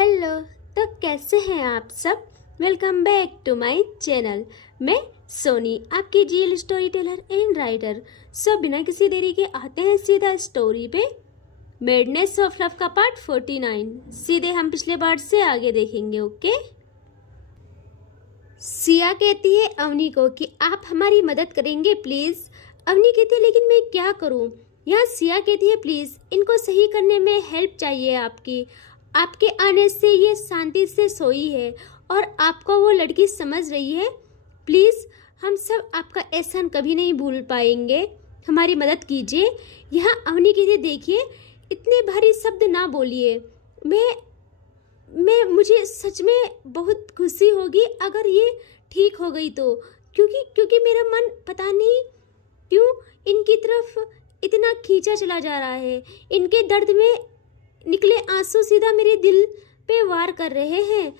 Hello. तो कैसे हैं आप सब। Welcome back to my channel. मैं सोनी, आपकी GL story teller and writer. So बिना किसी देरी के आते हैं सीधा स्टोरी पे। मेडनेस ऑफ लव का पार्ट 49। सीधे हम पिछले पार्ट से आगे देखेंगे। ओके। सिया कहती है अवनी को कि आप हमारी मदद करेंगे प्लीज। अवनी कहती है लेकिन मैं क्या करूं। यहाँ सिया कहती है प्लीज इनको सही करने में हेल्प चाहिए आपकी। आपके आने से ये शांति से सोई है और आपको वो लड़की समझ रही है। प्लीज हम सब आपका एहसान कभी नहीं भूल पाएंगे, हमारी मदद कीजिए। यहाँ अवनी कहती है देखिए इतने भारी शब्द ना बोलिए। मैं मुझे सच में बहुत खुशी होगी अगर ये ठीक हो गई तो, क्योंकि मेरा मन पता नहीं क्यों इनकी तरफ इतना खींचा चला जा रहा है। इनके दर्द में निकले आंसू सीधा मेरे दिल पे वार कर रहे हैं।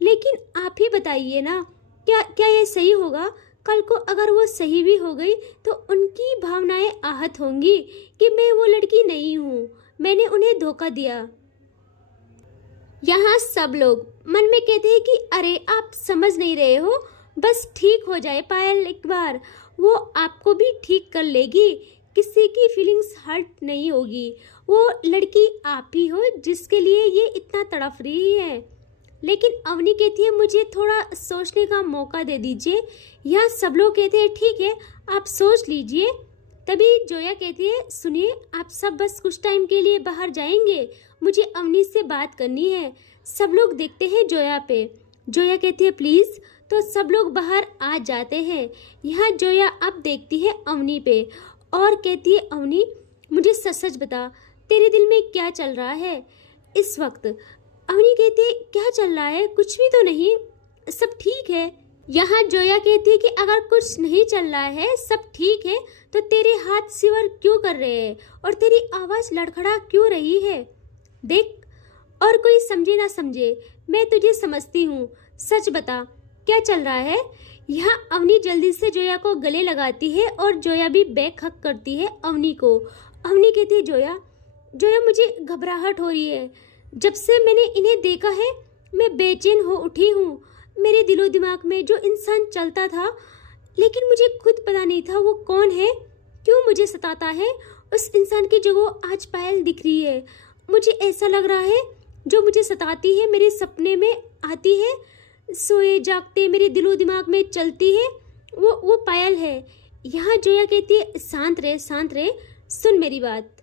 लेकिन आप ही बताइए ना, क्या ये सही होगा। कल को अगर वो सही भी हो गई तो उनकी भावनाएं आहत होंगी कि मैं वो लड़की नहीं हूँ, मैंने उन्हें धोखा दिया। यहाँ सब लोग मन में कहते हैं कि अरे आप समझ नहीं रहे हो, बस ठीक हो जाए पायल एक बार, वो आपको भी ठीक कर लेगी, किसी की फीलिंग्स हर्ट नहीं होगी। वो लड़की आप ही हो जिसके लिए ये इतना तड़प रही है। लेकिन अवनी कहती है मुझे थोड़ा सोचने का मौका दे दीजिए। यहाँ सब लोग कहते हैं ठीक है आप सोच लीजिए। तभी जोया कहती है सुनिए आप सब बस कुछ टाइम के लिए बाहर जाएंगे, मुझे अवनी से बात करनी है। सब लोग देखते हैं जोया पे। जोया कहती है प्लीज, तो सब लोग बाहर आ जाते हैं। यहाँ जोया अब देखती है अवनी पे और कहती है अवनी मुझे सच सच बता तेरे दिल में क्या चल रहा है इस वक्त। अवनी कहती है क्या चल रहा है, कुछ भी तो नहीं, सब ठीक है। यहाँ जोया कहती है कि अगर कुछ नहीं चल रहा है सब ठीक है तो तेरे हाथ शिवर क्यों कर रहे हैं और तेरी आवाज लड़खड़ा क्यों रही है। देख और कोई समझे ना समझे मैं तुझे समझती हूँ, सच बता क्या चल रहा है। यहाँ अवनी जल्दी से जोया को गले लगाती है और जोया भी बैक हक करती है अवनी को। अवनी कहती है जोया मुझे घबराहट हो रही है, जब से मैंने इन्हें देखा है मैं बेचैन हो उठी हूँ। मेरे दिलो दिमाग में जो इंसान चलता था लेकिन मुझे खुद पता नहीं था वो कौन है, क्यों मुझे सताता है, उस इंसान की जगह आज पायल दिख रही है। मुझे ऐसा लग रहा है जो मुझे सताती है मेरे सपने में आती है, सोए जागते मेरे दिलो दिमाग में चलती है, वो पायल है। यहाँ जोया कहती है शांत रहे सुन मेरी बात।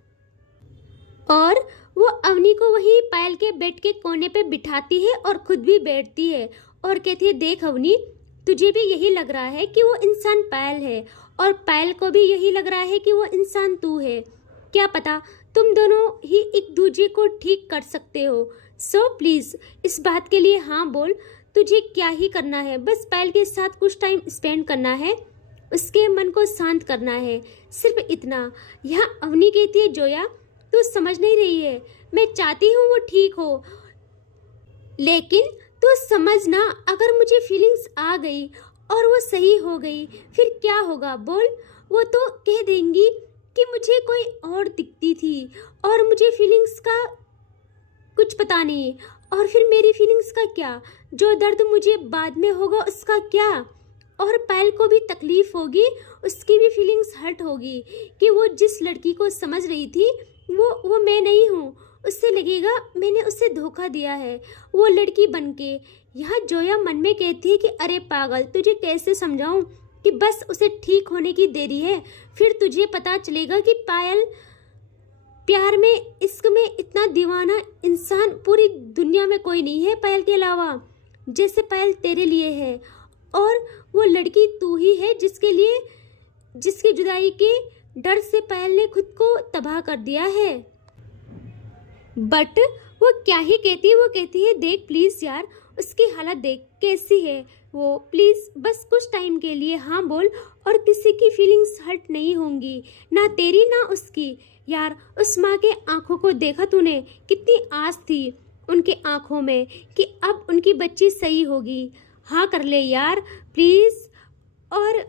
और वो अवनी को वहीं पायल के बेड के कोने पे बिठाती है और खुद भी बैठती है और कहती है देख अवनी तुझे भी यही लग रहा है कि वो इंसान पायल है और पायल को भी यही लग रहा है कि वो इंसान तू है। क्या पता तुम दोनों ही एक दूसरे को ठीक कर सकते हो। सो प्लीज इस बात के लिए हाँ बोल, तुझे क्या ही करना है, बस पायल के साथ कुछ टाइम स्पेंड करना है, उसके मन को शांत करना है, सिर्फ इतना। यहाँ अवनी कहती है जोया तू समझ नहीं रही है, मैं चाहती हूँ वो ठीक हो लेकिन तू समझ ना, अगर मुझे फीलिंग्स आ गई और वो सही हो गई फिर क्या होगा बोल। वो तो कह देंगी कि मुझे कोई और दिखती थी और मुझे फीलिंग्स का कुछ पता नहीं, और फिर मेरी फीलिंग्स का क्या, जो दर्द मुझे बाद में होगा उसका क्या। और पायल को भी तकलीफ होगी, उसकी भी फीलिंग्स हर्ट होगी कि वो जिस लड़की को समझ रही थी वो मैं नहीं हूँ, उससे लगेगा मैंने उसे धोखा दिया है वो लड़की बनके। यहाँ जोया मन में कहती है कि अरे पागल तुझे कैसे समझाऊं कि बस उसे ठीक होने की देरी है, फिर तुझे पता चलेगा कि पायल प्यार में इश्क में इतना दीवाना इंसान पूरी दुनिया में कोई नहीं है पायल के अलावा, जैसे पायल तेरे लिए है। और वो लड़की तू ही है जिसकी जुदाई के डर से पायल ने खुद को तबाह कर दिया है। बट वो क्या ही कहती है, वो कहती है देख प्लीज यार उसकी हालत देख कैसी है वो, प्लीज बस कुछ टाइम के लिए हाँ बोल और किसी की फीलिंग्स हर्ट नहीं होंगी, ना तेरी ना उसकी। यार उस माँ के आंखों को देखा तूने, कितनी आस थी उनके आंखों में कि अब उनकी बच्ची सही होगी। हाँ कर ले यार प्लीज, और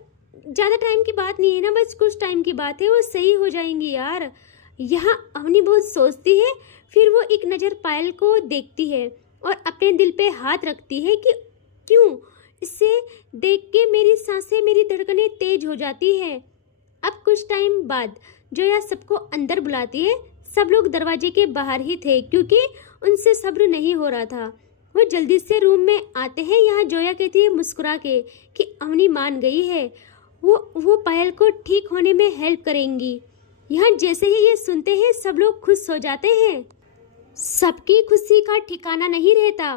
ज़्यादा टाइम की बात नहीं है ना, बस कुछ टाइम की बात है, वो सही हो जाएंगी यार। यहाँ अवनी बहुत सोचती है, फिर वो एक नज़र पायल को देखती है और अपने दिल पे हाथ रखती है कि क्यों। इसे देख के मेरी सांसें, मेरी धड़कनें तेज हो जाती है। अब कुछ टाइम बाद जोया सबको अंदर बुलाती है। सब लोग दरवाजे के बाहर ही थे क्योंकि उनसे सब्र नहीं हो रहा था। वो जल्दी से रूम में आते हैं। यहाँ जोया कहती है मुस्कुरा के कि अवनी मान गई है, वो पायल को ठीक होने में हेल्प करेंगी। यहाँ जैसे ही ये सुनते हैं सब लोग खुश हो जाते हैं। सबकी खुशी का ठिकाना नहीं रहता।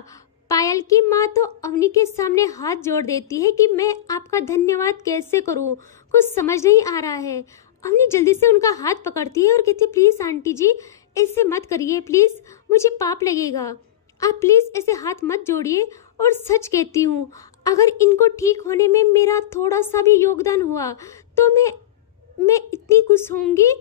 पायल की माँ तो अवनी के सामने हाथ जोड़ देती है कि मैं आपका धन्यवाद कैसे करूँ, कुछ समझ नहीं आ रहा है। अवनी जल्दी से उनका हाथ पकड़ती है और कहती है प्लीज़ आंटी जी ऐसे मत करिए, प्लीज़ मुझे पाप लगेगा, आप प्लीज़ ऐसे हाथ मत जोड़िए। और सच कहती हूँ अगर इनको ठीक होने में मेरा थोड़ा सा भी योगदान हुआ तो मैं इतनी खुश होंगी,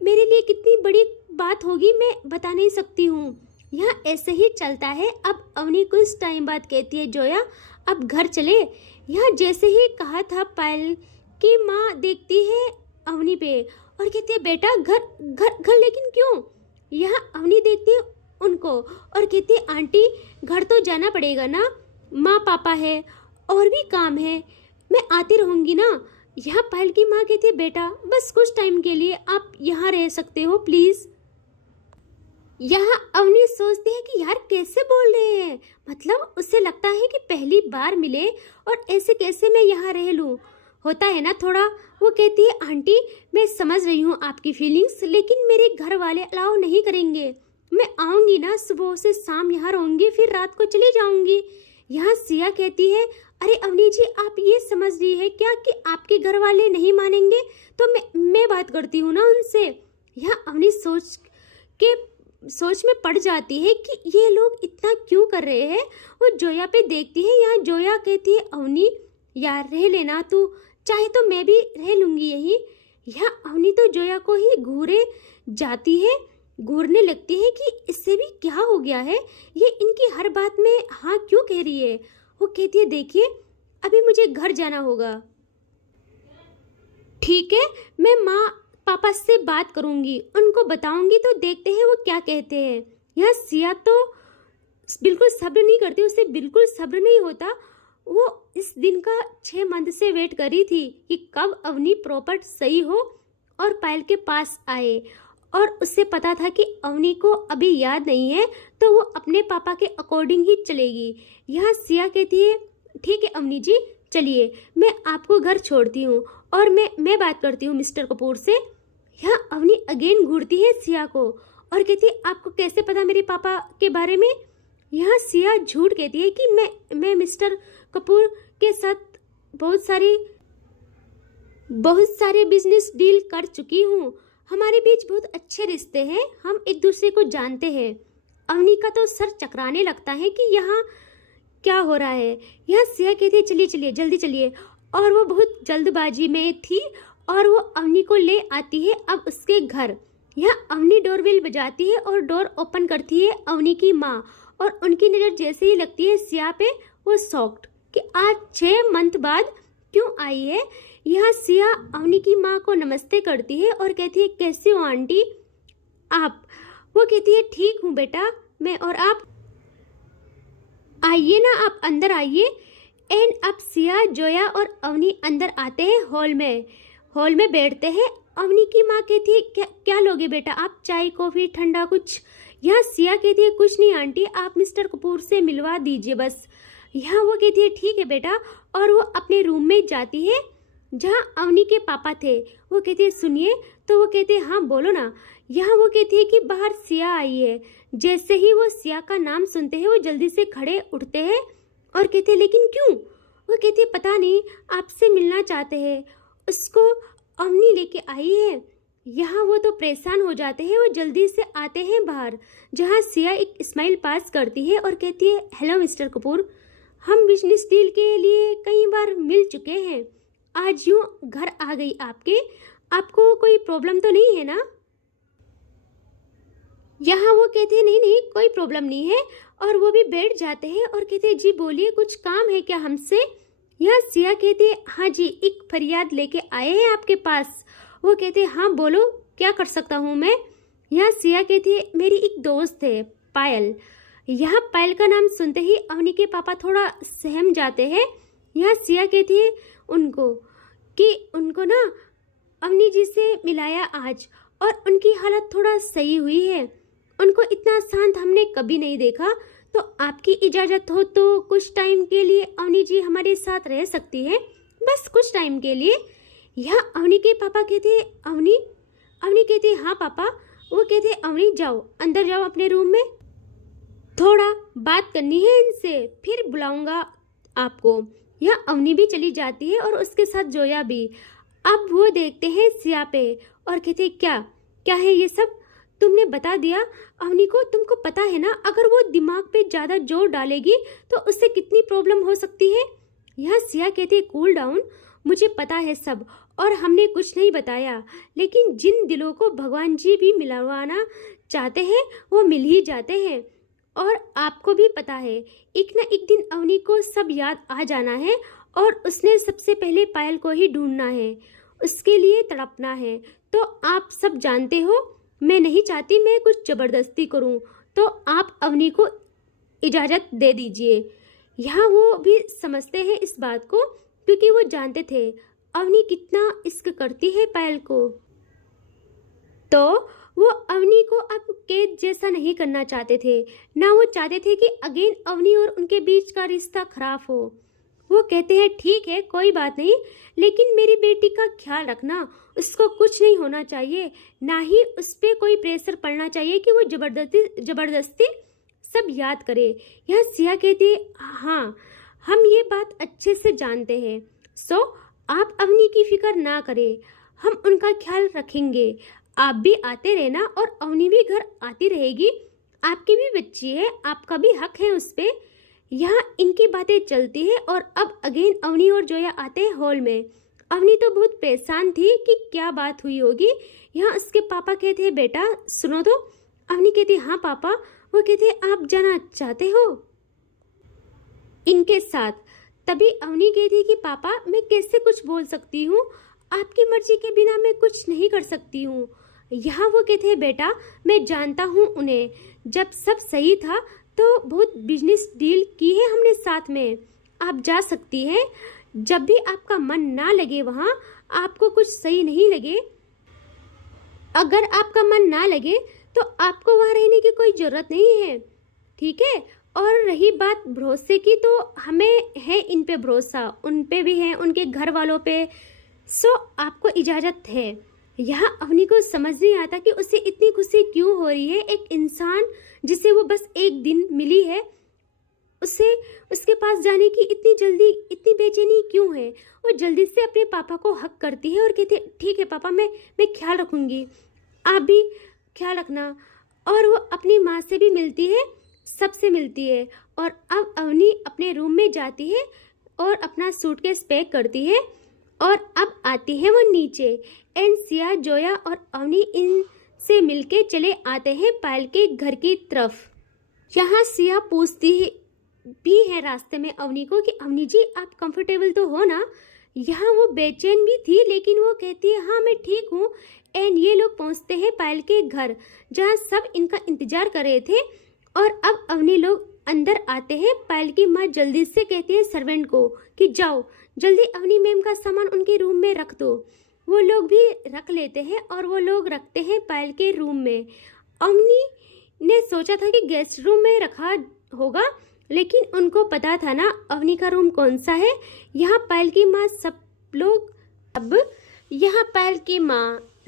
मेरे लिए कितनी बड़ी बात होगी मैं बता नहीं सकती हूँ। यहाँ ऐसे ही चलता है। अब अवनी कुछ टाइम बाद कहती है जोया अब घर चले। यहाँ जैसे ही कहा था पायल की माँ देखती है अवनी पे और कहती है बेटा घर घर घर लेकिन क्यों। यहाँ अवनी देखती है उनको और कहती है आंटी घर तो जाना पड़ेगा ना, माँ पापा है और भी काम है, मैं आती रहूँगी ना। यहाँ पायल की माँ कहती है बेटा बस कुछ टाइम के लिए आप यहाँ रह सकते हो प्लीज़। यहाँ अवनी सोचती है कि यार कैसे बोल रहे हैं, मतलब उसे लगता है कि पहली बार मिले और ऐसे कैसे मैं यहाँ रह लूँ, होता है ना थोड़ा। वो कहती है आंटी मैं समझ रही हूँ आपकी फीलिंग्स, लेकिन मेरे घर वाले अलाउ नहीं करेंगे। मैं आऊँगी ना सुबह से शाम यहाँ रहूँगी फिर रात को चली जाऊँगी। यहाँ सिया कहती है अरे अवनी जी आप ये समझ रही है क्या कि आपके घर वाले नहीं मानेंगे, तो मैं बात करती हूँ ना उनसे। यहाँ अवनी सोच में पड़ जाती है कि ये लोग इतना क्यों कर रहे हैं। वो जोया पे देखती है। यहाँ जोया कहती है अवनी यार रह लेना तू, चाहे तो मैं भी रह लूँगी यहीं। यहाँ अवनी तो जोया को ही घूरने लगती है कि इससे भी क्या हो गया है, ये इनकी हर बात में हाँ क्यों कह रही है। वो कहती है देखिए अभी मुझे घर जाना होगा, ठीक है मैं माँ पापा से बात करूँगी, उनको बताऊँगी तो देखते हैं वो क्या कहते हैं। यह सिया तो बिल्कुल सब्र नहीं करती, उसे बिल्कुल सब्र नहीं होता। वो इस दिन का 6 मंथ से वेट कर रही थी कि कब अवनी प्रॉपर सही हो और पायल के पास आए। और उसे पता था कि अवनी को अभी याद नहीं है तो वो अपने पापा के अकॉर्डिंग ही चलेगी। यहाँ सिया कहती है ठीक है अवनी जी चलिए मैं आपको घर छोड़ती हूँ और मैं बात करती हूँ मिस्टर कपूर से। यहाँ अवनी अगेन घूरती है सिया को और कहती है आपको कैसे पता मेरे पापा के बारे में। यहाँ सिया झूठ कहती है कि मैं मिस्टर कपूर के साथ बहुत सारे बिजनेस डील कर चुकी हूँ, हमारे बीच बहुत अच्छे रिश्ते हैं, हम एक दूसरे को जानते हैं। अवनी का तो सर चकराने लगता है कि यहाँ क्या हो रहा है। यहाँ सिया कहती है चलिए चलिए जल्दी चलिए। और वो बहुत जल्दबाजी में थी और वो अवनी को ले आती है अब उसके घर। यहाँ अवनी डोरबेल बजाती है और डोर ओपन करती है अवनी की माँ। और उनकी नज़र जैसे ही लगती है सिया पे वो शॉक्ड कि आज 6 मंथ बाद क्यों आई है। यहाँ सिया अवनी की माँ को नमस्ते करती है और कहती है कैसे हो आंटी आप। वो कहती है ठीक हूँ बेटा मैं, और आप आइए ना आप अंदर आइए। एंड अब सिया जोया और अवनी अंदर आते हैं हॉल में बैठते हैं। अवनी की माँ कहती है क्या लोगे बेटा आप, चाय कॉफ़ी ठंडा कुछ। यहाँ सिया कहती है कुछ नहीं आंटी आप मिस्टर कपूर से मिलवा दीजिए बस। यहाँ वो कहती है ठीक है बेटा और वो अपने रूम में जाती है जहाँ अवनी के पापा थे। वो कहती है सुनिए, तो वो कहते हैं हाँ बोलो ना। यहाँ वो कहती है कि बाहर सिया आई है। जैसे ही वो सिया का नाम सुनते हैं वो जल्दी से खड़े उठते हैं और कहते हैं लेकिन क्यों। वो कहती है पता नहीं आपसे मिलना चाहते हैं, उसको अवनी लेके आई है। यहाँ वो तो परेशान हो जाते हैं, वो जल्दी से आते हैं बाहर जहाँ सिया एक स्माइल पास करती है और कहती है हेलो मिस्टर कपूर, हम बिजनेस डील के लिए कई बार मिल चुके हैं, आज यूँ घर आ गई आपको कोई प्रॉब्लम तो नहीं है ना। यहाँ वो कहते हैं नहीं कोई प्रॉब्लम नहीं है और वो भी बैठ जाते हैं और कहते हैं जी बोलिए कुछ काम है क्या हमसे। यहाँ सिया कहते हैं हाँ जी एक फरियाद लेके आए हैं आपके पास। वो कहते हैं हाँ बोलो क्या कर सकता हूँ मैं। यहाँ सिया कहती है मेरी एक दोस्त है पायल, यहाँ पायल का नाम सुनते ही अवनी के पापा थोड़ा सहम जाते हैं। यहाँ सिया कहती है उनको कि उनको ना अवनी जी से मिलाया आज और उनकी हालत थोड़ा सही हुई है। उनको इतना शांत हमने कभी नहीं देखा, तो आपकी इजाज़त हो तो कुछ टाइम के लिए अवनी जी हमारे साथ रह सकती है, बस कुछ टाइम के लिए। यहाँ अवनी के पापा कहते अवनी अवनी कहते हाँ पापा। वो कहते अवनी जाओ अंदर जाओ अपने रूम में, थोड़ा बात करनी है इनसे, फिर बुलाऊंगा आपको। यहाँ अवनी भी चली जाती है और उसके साथ जोया भी। अब वो देखते हैं सिया पे और कहते क्या क्या है ये सब, तुमने बता दिया अवनी को, तुमको पता है ना अगर वो दिमाग पे ज़्यादा जोर डालेगी तो उससे कितनी प्रॉब्लम हो सकती है। यहाँ सिया कहते कूल डाउन, मुझे पता है सब और हमने कुछ नहीं बताया, लेकिन जिन दिलों को भगवान जी भी मिलवाना चाहते हैं वो मिल ही जाते हैं। और आपको भी पता है एक ना एक दिन अवनी को सब याद आ जाना है और उसने सबसे पहले पायल को ही ढूंढना है, उसके लिए तड़पना है। तो आप सब जानते हो मैं नहीं चाहती मैं कुछ ज़बरदस्ती करूं, तो आप अवनी को इजाज़त दे दीजिए। यहाँ वो भी समझते हैं इस बात को, क्योंकि वो जानते थे अवनी कितना इश्क करती है पायल को। तो वो अवनी को अब कैद जैसा नहीं करना चाहते थे, ना वो चाहते थे कि अगेन अवनी और उनके बीच का रिश्ता खराब हो। वो कहते हैं ठीक है कोई बात नहीं, लेकिन मेरी बेटी का ख्याल रखना, उसको कुछ नहीं होना चाहिए, ना ही उस पर कोई प्रेशर पड़ना चाहिए कि वो जबरदस्ती सब याद करे। यह सिया कहती है हाँ हम ये बात अच्छे से जानते हैं, सो आप अवनी की फिक्र ना करें, हम उनका ख्याल रखेंगे। आप भी आते रहना और अवनी भी घर आती रहेगी, आपकी भी बच्ची है, आपका भी हक है उस पर। यहाँ इनकी बातें चलती है और अब अगेन अवनी और जोया आते हैं हॉल में। अवनी तो बहुत परेशान थी कि क्या बात हुई होगी। यहाँ उसके पापा कहते हैं बेटा सुनो तो। अवनी कहती हाँ पापा। वो कहते आप जाना चाहते हो इनके साथ। तभी अवनी कहती कि पापा मैं कैसे कुछ बोल सकती हूँ, आपकी मर्जी के बिना मैं कुछ नहीं कर सकती हूँ। यहाँ वो कहते हैं बेटा मैं जानता हूँ उन्हें, जब सब सही था तो बहुत बिजनेस डील की है हमने साथ में, आप जा सकती हैं जब भी आपका मन ना लगे, वहाँ आपको कुछ सही नहीं लगे, अगर आपका मन ना लगे तो आपको वहाँ रहने की कोई ज़रूरत नहीं है, ठीक है। और रही बात भरोसे की, तो हमें है इन पे भरोसा, उन पे भी है, उनके घर वालों पे, सो आपको इजाज़त है। यहाँ अवनी को समझ नहीं आता कि उसे इतनी खुशी क्यों हो रही है। एक इंसान जिसे वो बस एक दिन मिली है, उसे उसके पास जाने की इतनी जल्दी इतनी बेचैनी क्यों है। वो जल्दी से अपने पापा को हक करती है और कहते ठीक है पापा मैं ख्याल रखूँगी, आप भी ख्याल रखना। और वो अपनी माँ से भी मिलती है, सबसे मिलती है। और अब अवनी अपने रूम में जाती है और अपना सूटकेस पैक करती है और अब आती है वो नीचे। एंड सिया जोया और अवनी इन से मिलके चले आते हैं पायल के घर की तरफ। यहाँ सिया पूछती भी है रास्ते में अवनी को कि अवनी जी आप कंफर्टेबल तो हो ना। यहाँ वो बेचैन भी थी, लेकिन वो कहती है हाँ मैं ठीक हूँ। एंड ये लोग पहुँचते हैं पायल के घर, जहाँ सब इनका इंतजार कर रहे थे। और अब अवनी लोग अंदर आते हैं। पायल की माँ जल्दी से कहती है सर्वेंट को कि जाओ जल्दी अवनी मैम का सामान उनके रूम में रख दो। वो लोग भी रख लेते हैं और वो लोग रखते हैं पायल के रूम में। अवनी ने सोचा था कि गेस्ट रूम में रखा होगा, लेकिन उनको पता था ना अवनी का रूम कौन सा है। यहाँ पायल की माँ सब लोग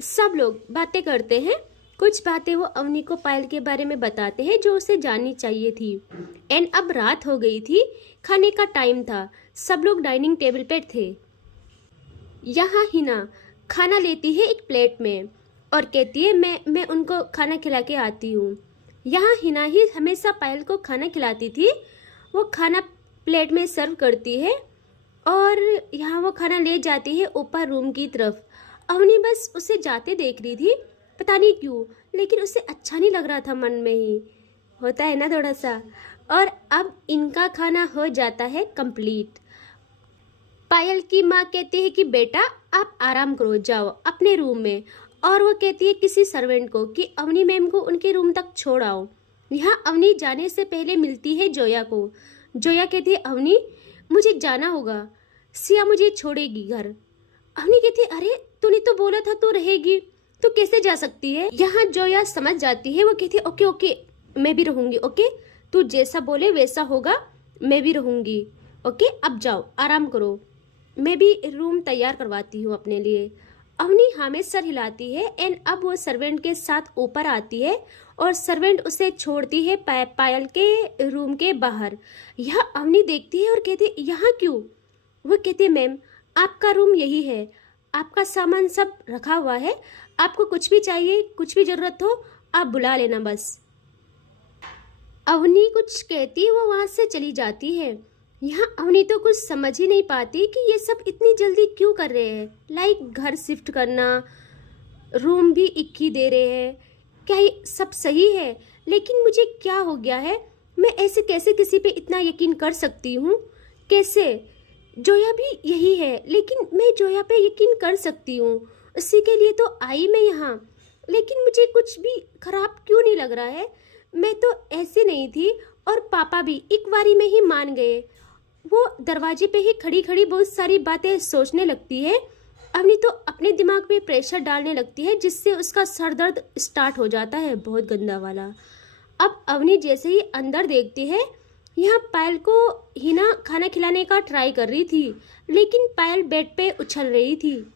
सब लोग बातें करते हैं। कुछ बातें वो अवनी को पायल के बारे में बताते हैं जो उसे जाननी चाहिए थी। एंड अब रात हो गई थी, खाने का टाइम था, सब लोग डाइनिंग टेबल पर थे। यहाँ हिना खाना लेती है एक प्लेट में और कहती है मैं उनको खाना खिला के आती हूँ। यहाँ हिना ही हमेशा पायल को खाना खिलाती थी। वो खाना प्लेट में सर्व करती है और यहाँ वो खाना ले जाती है ऊपर रूम की तरफ। अवनी बस उसे जाते देख रही थी, पता नहीं क्यों, लेकिन उसे अच्छा नहीं लग रहा था, मन में ही होता है ना थोड़ा सा। और अब इनका खाना हो जाता है कंप्लीट। पायल की माँ कहती है कि बेटा आप आराम करो, जाओ अपने रूम में। और वो कहती है किसी सर्वेंट को कि अवनी मैम को उनके रूम तक छोड़ आओ। यहाँ अवनी जाने से पहले मिलती है जोया को। जोया कहती है अवनी मुझे जाना होगा, सिया मुझे छोड़ेगी घर। अवनी कहती है अरे तूने तो बोला था तू रहेगी, तो कैसे जा सकती है। यहाँ जोया समझ जाती है, वो कहती है ओके ओके मैं भी रहूंगी, ओके तू जैसा बोले वैसा होगा, मैं भी रहूंगी, ओके अब जाओ आराम करो, मैं भी रूम तैयार करवाती हूँ अपने लिए। अवनी हाँ में सर हिलाती है एंड अब वो सर्वेंट के साथ ऊपर आती है और सर्वेंट उसे छोड़ती है पायल के रूम के बाहर। यह अवनी देखती है और कहती है यहाँ क्यों। वो कहती है मैम आपका रूम यही है, आपका सामान सब रखा हुआ है, आपको कुछ भी चाहिए कुछ भी जरूरत हो आप बुला लेना बस। अवनी कुछ कहती वो वहां से चली जाती है। यहाँ अवनी तो कुछ समझ ही नहीं पाती कि ये सब इतनी जल्दी क्यों कर रहे हैं। लाइक घर शिफ्ट करना, रूम भी एक ही दे रहे हैं, क्या ये सब सही है। लेकिन मुझे क्या हो गया है, मैं ऐसे कैसे किसी पे इतना यकीन कर सकती हूँ, कैसे। जोया भी यही है लेकिन मैं जोया पे यकीन कर सकती हूँ, उसी के लिए तो आई मैं यहाँ। लेकिन मुझे कुछ भी खराब क्यों नहीं लग रहा है, मैं तो ऐसी नहीं थी। और पापा भी एक बारी में ही मान गए। वो दरवाजे पे ही खड़ी खड़ी बहुत सारी बातें सोचने लगती है। अवनी तो अपने दिमाग पे प्रेशर डालने लगती है जिससे उसका सर दर्द स्टार्ट हो जाता है बहुत गंदा वाला। अब अवनी जैसे ही अंदर देखती है, यहाँ पायल को हिना खाना खिलाने का ट्राई कर रही थी लेकिन पायल बेड पे उछल रही थी।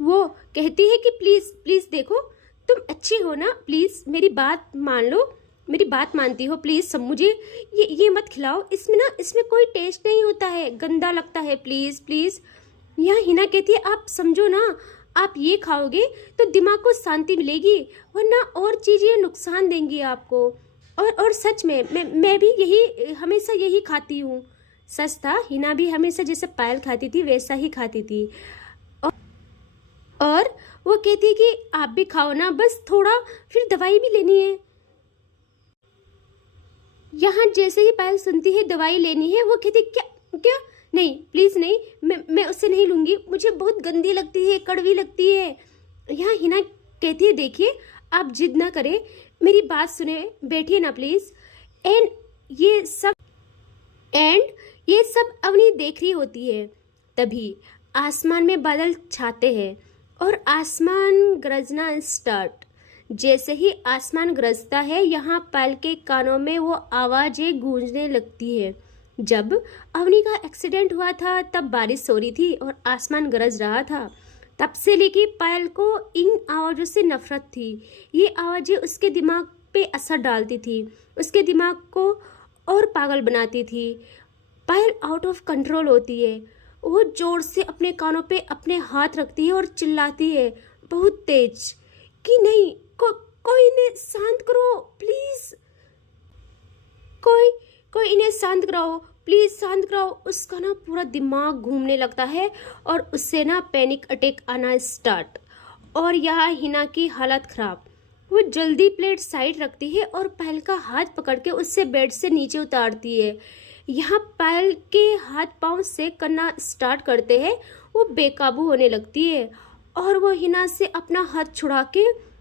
वो कहती है कि प्लीज प्लीज देखो तुम अच्छी हो ना, प्लीज मेरी बात मान लो, मेरी बात मानती हो प्लीज। सब मुझे ये मत खिलाओ, इसमें कोई टेस्ट नहीं होता है, गंदा लगता है, प्लीज प्लीज। यहाँ हिना कहती है आप समझो ना, आप ये खाओगे तो दिमाग को शांति मिलेगी वरना और चीजें नुकसान देंगी आपको। और सच में मैं भी यही हमेशा यही खाती हूँ। सच था, हिना भी हमेशा जैसे पायल खाती थी वैसा ही खाती थी। और वो कहती है कि आप भी खाओ ना बस थोड़ा, फिर दवाई भी लेनी है। यहाँ जैसे ही पायल सुनती है दवाई लेनी है, वो कहती क्या क्या नहीं प्लीज नहीं, मैं उससे नहीं लूंगी, मुझे बहुत गंदी लगती है, कड़वी लगती है। यहाँ हिना कहती है देखिए आप जिद ना करें, मेरी बात सुने, बैठिए ना प्लीज। एंड ये सब अवनी देख रही होती है। तभी आसमान में बादल छाते हैं और आसमान गरजना स्टार्ट। जैसे ही आसमान गरजता है यहाँ पायल के कानों में वो आवाजें गूंजने लगती है। जब अवनी का एक्सीडेंट हुआ था तब बारिश हो रही थी और आसमान गरज रहा था। तब से लेके पायल को इन आवाज़ों से नफरत थी। ये आवाज़ें उसके दिमाग पे असर डालती थी, उसके दिमाग को और पागल बनाती थी। पायल आउट ऑफ कंट्रोल होती है। वो जोर से अपने कानों पे अपने हाथ रखती है और चिल्लाती है बहुत तेज कि नहीं कोई इन्हें शांत करो प्लीज, कोई इन्हें शांत कराओ प्लीज, शांत कराओ। उसका ना पूरा दिमाग घूमने लगता है और उससे ना पैनिक अटैक आना स्टार्ट। और यहाँ हिना की हालत खराब। वो जल्दी प्लेट साइड रखती है और पायल का हाथ पकड़ के उससे बेड से नीचे उतारती है। यहाँ पायल के हाथ पांव से करना स्टार्ट करते हैं। वो बेकाबू होने लगती है और वो हिना से अपना हाथ छुड़ा के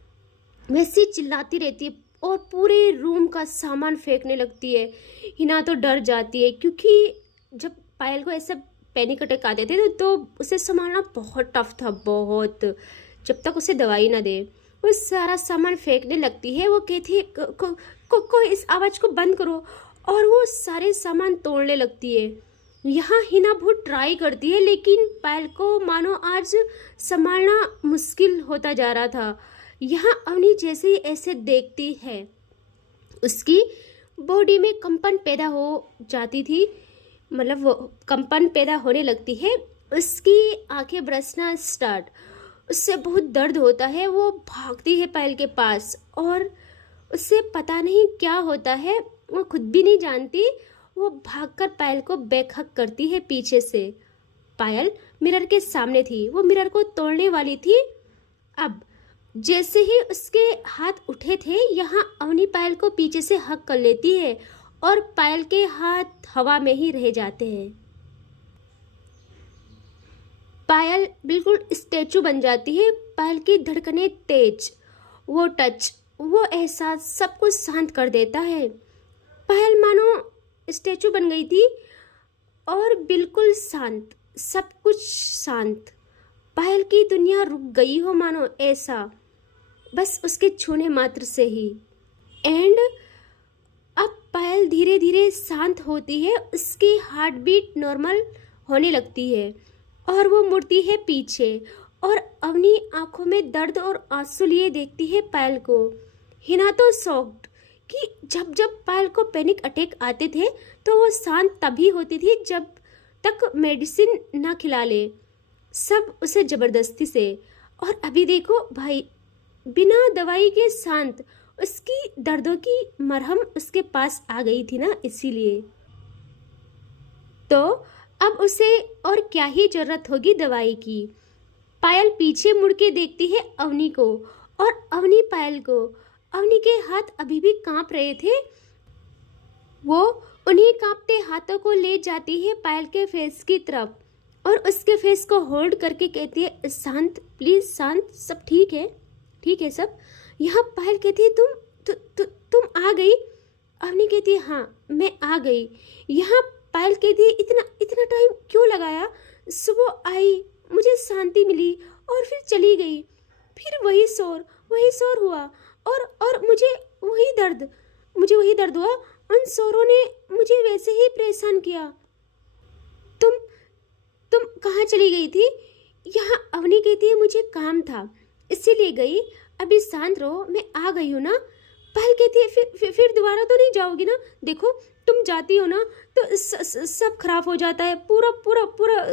वैसे चिल्लाती रहती है और पूरे रूम का सामान फेंकने लगती है। हिना तो डर जाती है क्योंकि जब पायल को ऐसे पैनिक अटैक आते थे तो उसे संभालना बहुत टफ था, बहुत, जब तक उसे दवाई ना दे। वो सारा सामान फेंकने लगती है। वो कहती है कोई इस आवाज़ को बंद करो और वो सारे सामान तोड़ने लगती है। यहाँ हिना बहुत ट्राई करती है लेकिन पायल को मानो आज संभालना मुश्किल होता जा रहा था। यहाँ अवनी जैसे ही ऐसे देखती है उसकी बॉडी में कंपन पैदा हो जाती थी, मतलब वो कंपन पैदा होने लगती है। उसकी आंखें बरसना स्टार्ट, उससे बहुत दर्द होता है। वो भागती है पायल के पास और उससे पता नहीं क्या होता है, वो खुद भी नहीं जानती। वो भागकर पायल को बैकहक करती है पीछे से। पायल मिरर के सामने थी, वो मिरर को तोड़ने वाली थी। अब जैसे ही उसके हाथ उठे थे यहाँ अवनी पायल को पीछे से हक कर लेती है और पायल के हाथ हवा में ही रह जाते हैं। पायल बिल्कुल स्टैचू बन जाती है। पायल की धड़कनें तेज, वो टच, वो एहसास सब कुछ शांत कर देता है। पायल मानो स्टैचू बन गई थी और बिल्कुल शांत, सब कुछ शांत। पायल की दुनिया रुक गई हो मानो, ऐसा, बस उसके छूने मात्र से ही। एंड अब पायल धीरे धीरे शांत होती है, उसकी हार्ट बीट नॉर्मल होने लगती है और वो मुड़ती है पीछे और अपनी आंखों में दर्द और आंसू लिए देखती है पायल को। हिना तो शॉक्ड कि जब जब पायल को पैनिक अटैक आते थे तो वो शांत तभी होती थी जब तक मेडिसिन ना खिला ले, सब उसे जबरदस्ती से। और अभी देखो भाई, बिना दवाई के शांत, उसकी दर्दों की मरहम उसके पास आ गई थी ना, इसीलिए। तो अब उसे और क्या ही जरूरत होगी दवाई की। पायल पीछे मुड़ के देखती है अवनी को और अवनी पायल को। अवनी के हाथ अभी भी कांप रहे थे। वो उन्हीं कांपते हाथों को ले जाती है पायल के फेस की तरफ और उसके फेस को होल्ड करके कहती है, शांत, प्लीज शांत, सब ठीक है, ठीक है सब। यहाँ पायल कहती है, तुम आ गई। अवनी कहती है, हाँ मैं आ गई। यहाँ पायल कहती है, इतना टाइम क्यों लगाया? सुबह आई, मुझे शांति मिली और फिर चली गई। फिर वही शोर हुआ और मुझे वही दर्द हुआ। उन शोरों ने मुझे वैसे ही परेशान किया। तुम कहाँ चली गई थी? यहाँ अवनी कहती है, मुझे काम था इसीलिए गई। अभी शांत रहो, मैं आ गई हूँ ना। पायल कहती है, फिर दोबारा तो नहीं जाओगी ना? देखो तुम जाती हो ना तो सब खराब हो जाता है, पूरा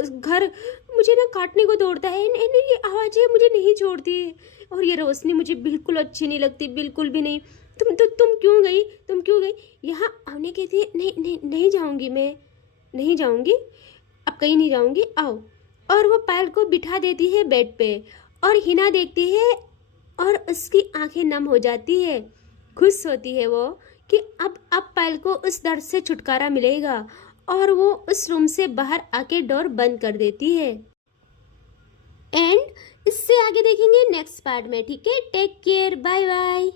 घर मुझे ना काटने को दौड़ता है। ये आवाज़ें मुझे नहीं छोड़ती है और ये रोशनी मुझे बिल्कुल अच्छी नहीं लगती, बिल्कुल भी नहीं। तुम क्यों गई? यहाँ अवनी कहती है, नहीं जाऊँगी, मैं नहीं जाऊँगी, अब कहीं नहीं जाऊँगी, आओ। और वो पायल को बिठा देती है बेड पे और हिना देखती है और उसकी आंखें नम हो जाती है। खुश होती है वो कि अब पायल को उस दर्द से छुटकारा मिलेगा और वो उस रूम से बाहर आके डोर बंद कर देती है। एंड इससे आगे देखेंगे नेक्स्ट पार्ट में, ठीक है? Take care, bye bye.